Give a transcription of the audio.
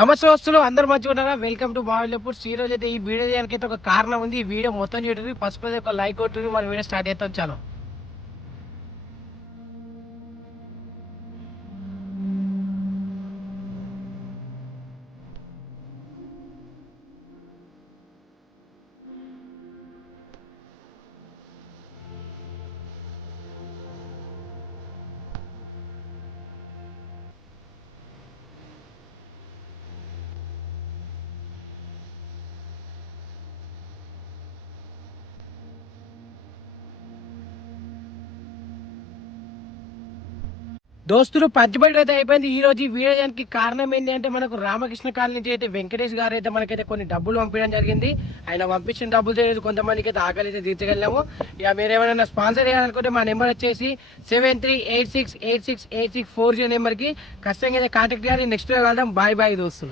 నమస్తే వస్తువులు అందరు మంచిగా ఉన్నారా? Welcome to Bavilapur. ఈ రోజు అయితే ఈ వీడియో చేయడానికి అయితే ఒక కారణం ఉంది. ఈ వీడియో మొత్తం చూడండి, ఫస్ట్ ఒక లైక్ కొట్టుకుని మన వీడియో స్టార్ట్ చేస్తాం. చాలు. దోస్తులు పంచిపెట్టి అయితే అయిపోయింది. ఈ రోజు ఈ వీడియో చేయడానికి కారణం ఏంటి అంటే, మనకు రామకృష్ణ కాలనీ నుంచి అయితే వెంకటేష్ గారు అయితే మనకైతే కొన్ని డబ్బులు పంపించడం జరిగింది. ఆయన పంపించిన డబ్బులు తెలియదు, కొంతమందికి అయితే ఆకలి అయితే తీర్చగలిగాము. ఇక మీరు ఏమైనా స్పాన్సర్ చేయాలనుకుంటే మా నెంబర్ వచ్చేసి 7386868640 నెంబర్కి ఖచ్చితంగా అయితే కాంటాక్ట్ చేయాలి. నెక్స్ట్ కలుద్దాం. బాయ్ బాయ్ దోస్తులు.